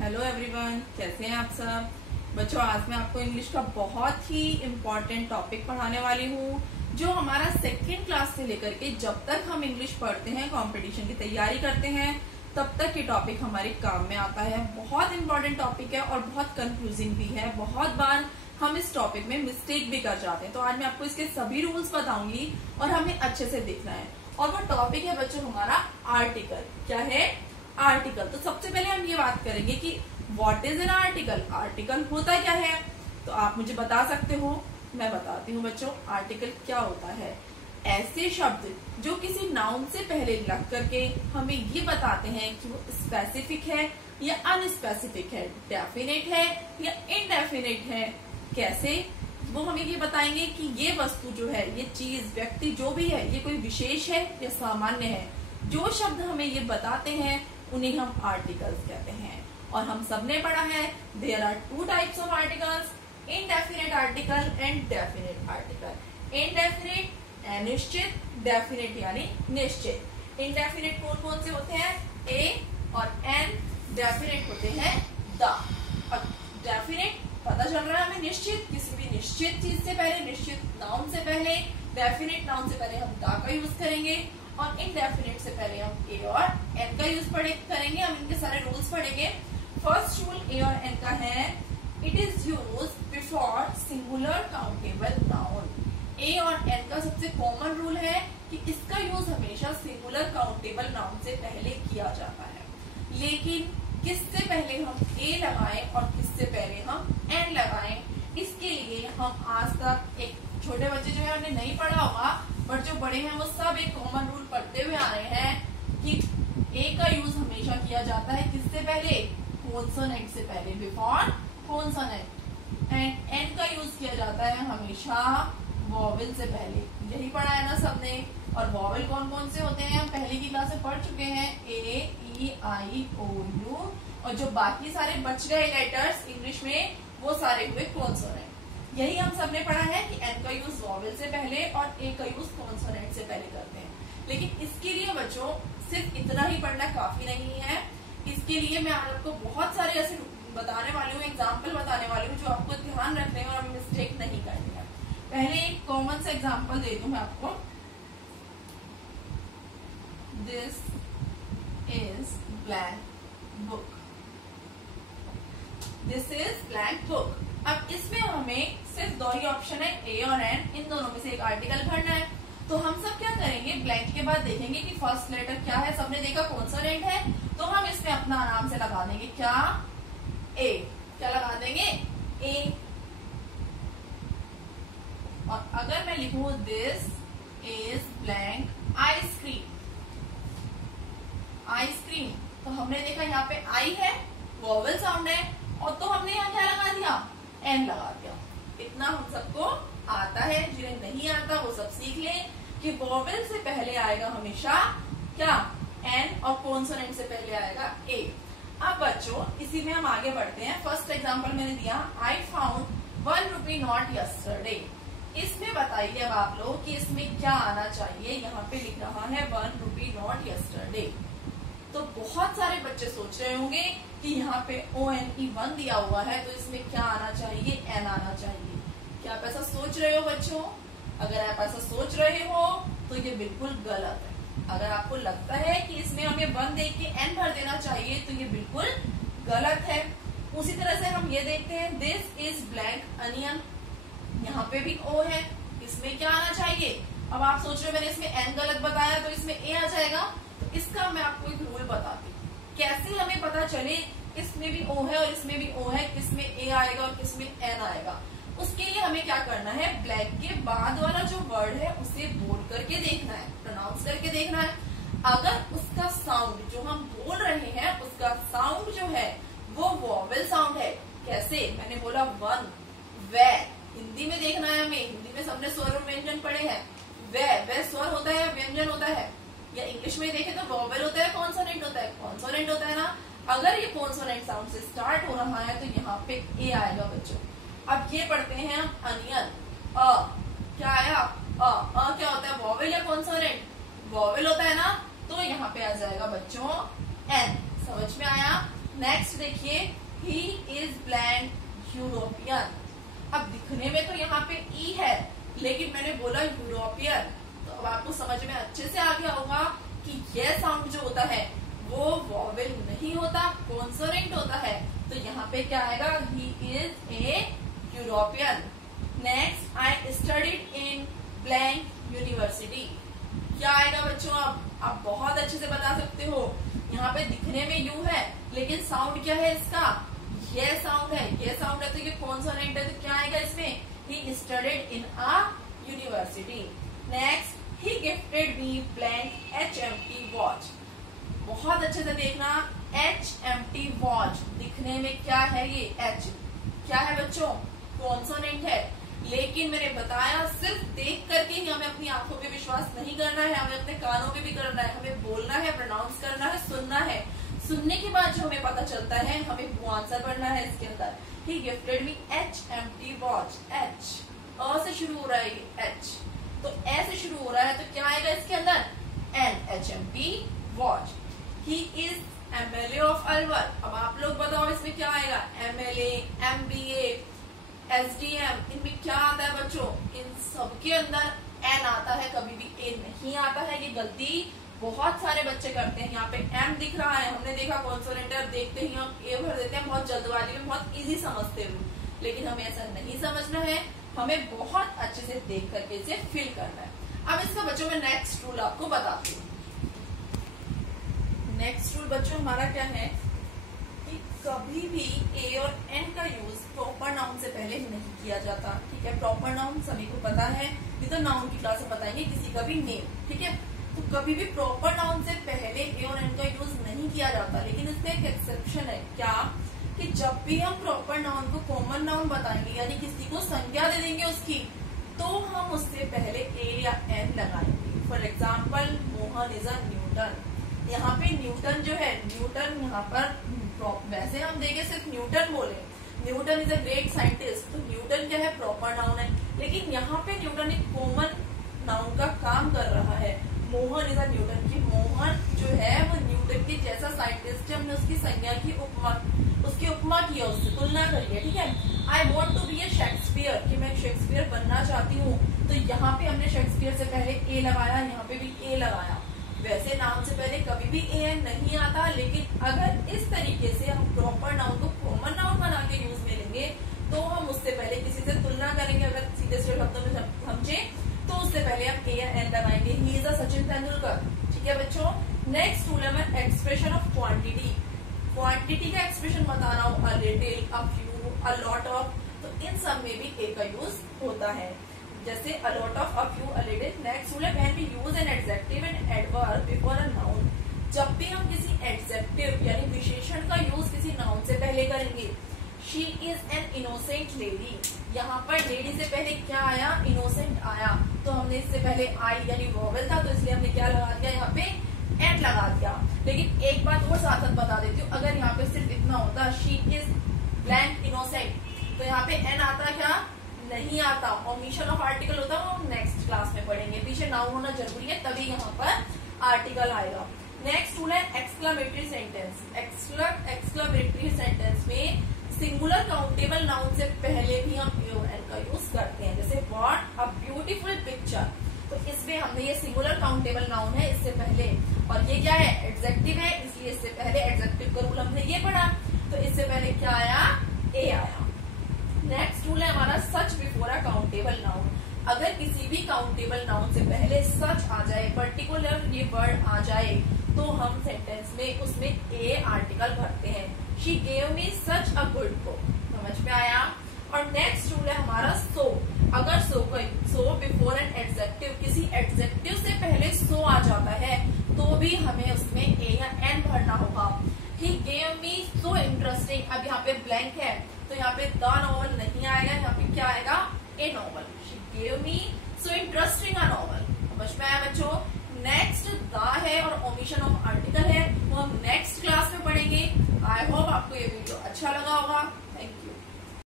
Hello everyone, कैसे हैं आप सब बच्चों। आज मैं आपको इंग्लिश का बहुत ही इम्पोर्टेंट टॉपिक पढ़ाने वाली हूँ, जो हमारा सेकेंड क्लास से लेकर के जब तक हम इंग्लिश पढ़ते हैं, कंपटीशन की तैयारी करते हैं, तब तक ये टॉपिक हमारे काम में आता है। बहुत इम्पोर्टेंट टॉपिक है और बहुत कंफ्यूजिंग भी है। बहुत बार हम इस टॉपिक में मिस्टेक भी कर जाते हैं। तो आज मैं आपको इसके सभी रूल्स बताऊंगी और हमें अच्छे से देखना है। और वो टॉपिक है बच्चों हमारा आर्टिकल। क्या है? आर्टिकल। तो सबसे पहले हम ये बात करेंगे कि what is an article. Article होता क्या है? तो आप मुझे बता सकते हो। मैं बताती हूँ बच्चों, आर्टिकल क्या होता है। ऐसे शब्द जो किसी नाउन से पहले लग करके हमें ये बताते हैं कि वो स्पेसिफिक है या अनस्पेसिफिक है, डेफिनेट है या इनडेफिनेट है। कैसे? वो हमें ये बताएंगे कि ये वस्तु जो है, ये चीज, व्यक्ति जो भी है, ये कोई विशेष है या सामान्य है। जो शब्द हमें ये बताते हैं उन्हें हम आर्टिकल्स कहते हैं। और हम सबने पढ़ा है there are two types of articles, indefinite article and definite article. Indefinite अनिश्चित, डेफिनेट यानी निश्चित। इनडेफिनेट कौन कौन से होते हैं? ए और एन। डेफिनेट होते हैं द। और डेफिनेट पता चल रहा है हमें निश्चित, किसी भी निश्चित चीज से पहले, निश्चित नाउन से पहले, डेफिनेट नाउन से पहले हम द का यूज करेंगे और इनडेफिनेट से पहले हम ए और एन का यूज करेंगे। हम इनके सारे रूल्स पढ़ेंगे। फर्स्ट रूल ए और एन का है, it is use before singular countable noun. A और एन का सबसे कॉमन रूल है कि इसका यूज हमेशा सिंगुलर काउंटेबल नाउन से पहले किया जाता है। लेकिन किससे पहले हम ए लगाएं और किससे पहले हम एन लगाएं, इसके लिए हम आज तक एक छोटे बच्चे जो है उन्हें नहीं पढ़ा होगा, बट जो बड़े हैं वो सब एक कॉमन रूल पढ़ते हुए आ रहे हैं कि ए का यूज हमेशा किया जाता है किससे पहले? कॉन्सोनेंट से पहले, बिफोर कॉन्सोनेंट। एंड एन का यूज किया जाता है हमेशा वॉवेल से पहले। यही पढ़ा है ना सबने। और वॉवेल कौन कौन से होते हैं हम पहले की क्लास में पढ़ चुके हैं, ए, ई, आई, ओ, यू। और जो बाकी सारे बच गए लेटर्स इंग्लिश में, वो सारे हुए कॉन्सोनेंट। यही हम सबने पढ़ा है कि एन का यूज वॉवेल से पहले और ए का यूज कॉन्सोनेंट से पहले करते हैं। लेकिन इसके लिए बच्चों सिर्फ इतना ही पढ़ना काफी नहीं है। इसके लिए मैं आज आपको बहुत सारे ऐसे बताने वाली हूँ, एग्जाम्पल बताने वाली हूँ, जो आपको ध्यान रखने और मिस्टेक नहीं करनी है। पहले एक कॉमन सा एग्जाम्पल दे दूं मैं आपको। This is blank book. This is blank book. अब इसमें हमें सिर्फ दो ही ऑप्शन है, ए और एन। इन दोनों में से एक आर्टिकल भरना है। तो हम सब क्या करेंगे, ब्लैंक के बाद देखेंगे कि फर्स्ट लेटर क्या है। सबने देखा कॉन्सोनेंट है, तो हम इसमें अपना आराम से लगा देंगे क्या? ए। क्या लगा देंगे? ए। और अगर मैं लिखूं this is blank ice cream, ice cream, तो हमने देखा यहाँ पे आई है, वॉवेल साउंड है, और तो हमने यहाँ क्या लगा दिया? एन लगा दिया। इतना हम सबको आता है। जिन्हें नहीं आता वो सब सीख ले कि वॉवेल से पहले आएगा हमेशा क्या? एन, और कॉन्सोनेंट से पहले आएगा ए। अब बच्चों इसी में हम आगे बढ़ते हैं। फर्स्ट एग्जांपल मैंने दिया, I found 1 rupee note yesterday. इसमें बताइए अब आप लोग कि इसमें क्या आना चाहिए। यहाँ पे लिख रहा है 1 रुपी नोट यस्टरडे। तो बहुत सारे बच्चे सोच रहे होंगे कि यहाँ पे ONE1 दिया हुआ है, तो इसमें क्या आना चाहिए? एन आना चाहिए। क्या आप ऐसा सोच रहे हो बच्चों? अगर आप ऐसा सोच रहे हो तो ये बिल्कुल गलत है। अगर आपको लगता है कि इसमें हमें 1 देख के एन भर देना चाहिए, तो ये बिल्कुल गलत है। उसी तरह से हम ये देखते हैं, दिस इज ब्लैंक अनियन। यहाँ पे भी ओ है, इसमें क्या आना चाहिए? अब आप सोच रहे हो मैंने इसमें एन गलत बताया तो इसमें ए आ जाएगा। तो इसका मैं आपको एक रूल बताती हूँ, कैसे हमें पता चले इसमें भी ओ है और इसमें भी ओ है, किसमें ए आएगा और किसमें एन आएगा। उसके लिए हमें क्या करना है, ब्लैंक के बाद वाला जो वर्ड है उसे बोल करके देखना है, प्रोनाउंस करके देखना है। अगर उसका साउंड जो हम बोल रहे हैं, उसका साउंड जो है वो वॉवेल साउंड है। कैसे? मैंने बोला 1, वे। हिंदी में देखना है हमें। हिंदी में सबने स्वर और व्यंजन पढ़े हैं। वे स्वर होता है, व्यंजन होता है। या इंग्लिश में देखें तो वॉवेल होता है, कॉन्सोनेंट होता है। कॉन्सोनेंट होता है ना। अगर ये कॉन्सोनेंट साउंड से स्टार्ट हो रहा है तो यहाँ पे ए आएगा बच्चों। अब ये पढ़ते हैं हम अनियन। अ क्या आया? अ क्या होता है, वॉवेल या कॉन्सोनेंट? वॉवेल होता है ना। तो यहाँ पे आ जाएगा बच्चों एन। समझ में आया? नेक्स्ट देखिए, ही इज ब्लैंक यूरोपियन। अब दिखने में तो यहाँ पे ई है, लेकिन मैंने बोला यूरोपियन, तो अब आपको समझ में अच्छे से आ गया होगा कि यह साउंड जो होता है वो वॉवेल नहीं होता, कॉन्सोनेंट होता है। तो यहाँ पे क्या आएगा, he is a European. Next, I studied in blank university. क्या आएगा बच्चों, आप बहुत अच्छे से बता सकते हो। यहाँ पे दिखने में यू है, लेकिन साउंड क्या है इसका, ये साउंड है, ये साउंड है, तो ये कॉन्सोनेंट है, तो क्या आएगा इसमें, he studied in a university. Next, he gifted me blank HMT watch. बहुत अच्छे से देखना, HMT वॉच दिखने में क्या है, ये H क्या है बच्चों, कॉन्सोनेंट है। लेकिन मैंने बताया सिर्फ देख करके ही हमें अपनी आंखों पे विश्वास नहीं करना है, हमें अपने कानों पे भी करना है, हमें बोलना है, प्रोनाउंस करना है, सुनना है। सुनने के बाद जो हमें पता चलता है, हमें वो आंसर पढ़ना है इसके अंदर। He gifted me HMT watch. H अ से शुरू हो रहा है, ये H, तो ए से शुरू हो रहा है, तो क्या आएगा इसके अंदर, N, HMT watch. He is MLA of Alwar. अब आप लोग बताओ इसमें क्या आएगा, MLA, MBA, SDM, इनमें क्या आता है बच्चों, इन सबके अंदर N आता है, कभी भी A नहीं आता है। ये गलती बहुत सारे बच्चे करते हैं। यहाँ पे M दिख रहा है, हमने देखा कॉन्सोनेंट है, देखते ही हम A भर देते हैं, बहुत जल्दबाजी में, बहुत इजी समझते हुए। लेकिन हमें ऐसा नहीं समझना है, हमें बहुत अच्छे से देख करके इसे फील करना है। अब इसका बच्चों में नेक्स्ट रूल आपको बताती हूँ। नेक्स्ट रूल बच्चों हमारा क्या है कि कभी भी ए और एन का यूज प्रॉपर नाउन से पहले नहीं किया जाता। ठीक है, प्रॉपर नाउन सभी को पता है, ये तो नाउन की क्लास में बताएंगे, किसी का भी नेम। ठीक है, तो कभी भी प्रॉपर नाउन से पहले ए और एन का यूज नहीं किया जाता। लेकिन इसका एक एक्सेप्शन है, क्या, कि जब भी हम प्रॉपर नाउन को कॉमन नाउन बताएंगे, यानी किसी को संज्ञा दे देंगे उसकी, तो हम उससे पहले ए या एन लगाएंगे। For example, Mohan is a Newton. यहाँ पे न्यूटन जो है, न्यूटन यहाँ पर वैसे हम देखें सिर्फ न्यूटन बोले, Newton is a great scientist, तो न्यूटन क्या है, प्रॉपर नाउन है। लेकिन यहाँ पे न्यूटन एक कॉमन नाउन का काम कर रहा है। मोहन इज अ न्यूटन, की मोहन जो है वो न्यूटन के जैसा साइंटिस्ट है, हमने उसकी संज्ञा की उसकी उपमा की है, उससे तुलना करी है। ठीक है, I want to be a Shakespeare, कि मैं शेक्सपियर बनना चाहती हूँ, तो यहाँ पे हमने शेक्सपियर से पहले ए लगाया, यहाँ पे भी ए लगाया। वैसे नाउन से पहले कभी भी ए एन नहीं आता, लेकिन अगर इस तरीके से हम प्रॉपर नाउन को कॉमन नाउन बना के यूज में लेंगे, तो हम उससे पहले किसी से तुलना करेंगे। अगर सीधे शब्दों में समझे तो उससे पहले हम ए या एन लगाएंगे। He is a Sachin Tendulkar. ठीक है बच्चों, नेक्स्ट रूल है एक्सप्रेशन ऑफ क्वांटिटी। क्वांटिटी का एक्सप्रेशन बताना हो, a little, a few, a lot of, तो इन सब में भी ए का यूज होता है। जैसे a lot of, a few, a little। Next rule है when we use an adjective and adverb before a noun। जब भी हम किसी एडजेक्टिव यानी विशेषण का यूज किसी नाउन से पहले करेंगे। she is an innocent lady, यहाँ पर लेडी से पहले क्या आया, इनोसेंट आया, तो हमने इससे पहले आई यानी वोवेल था, तो इसलिए हमने क्या लगा दिया, यहाँ पे एन लगा दिया। लेकिन एक बात और साथ साथ बता देती हूँ, अगर यहाँ पे सिर्फ इतना होता she is blank innocent, तो यहाँ पे एन आता क्या, नहीं आता। ओमिशन ऑफ आर्टिकल होता है, वो हम नेक्स्ट क्लास में पढ़ेंगे। पीछे नाउन होना जरूरी है, तभी यहाँ पर आर्टिकल आएगा। नेक्स्ट रूल है एक्सक्लेमेटरी सेंटेंस। एक्सक्लेमेटरी सेंटेंस में सिंगुलर काउंटेबल नाउन से पहले भी हम ए और एन का यूज करते हैं। जैसे व्हाट अ ब्यूटीफुल पिक्चर, तो इसमें हमने ये सिंगुलर काउंटेबल नाउन है इससे पहले, और ये क्या है, एडजेक्टिव है, इसलिए इससे पहले एडजेक्टिव का रूल हमने ये पढ़ा, तो इससे पहले क्या आया, ए आया। नेक्स्ट रूल है हमारा सच बिफोर अ काउंटेबल नाउन। अगर किसी भी काउंटेबल नाउन से पहले सच आ जाए, पर्टिकुलर ये वर्ड आ जाए, तो हम सेंटेंस में उसमें ए आर्टिकल भरते हैं। She gave me such a good book, समझ में आया। और नेक्स्ट रूल है हमारा सो। अगर सो बिफोर एन एडजेक्टिव, किसी एडजेक्टिव से पहले सो आ जाता है, तो भी हमें उसमें ए या एन भरना होगा। He gave me so interesting, अब यहाँ पे ब्लैंक है, तो यहाँ पे द नॉवल नहीं आएगा, यहाँ पे क्या आएगा, ए novel. She gave me so interesting a novel, समझ में आया बच्चों। नेक्स्ट द है और ओमिशन ऑफ आर्टिकल है, वो हम नेक्स्ट क्लास में पढ़ेंगे। आई होप आपको ये वीडियो अच्छा लगा होगा।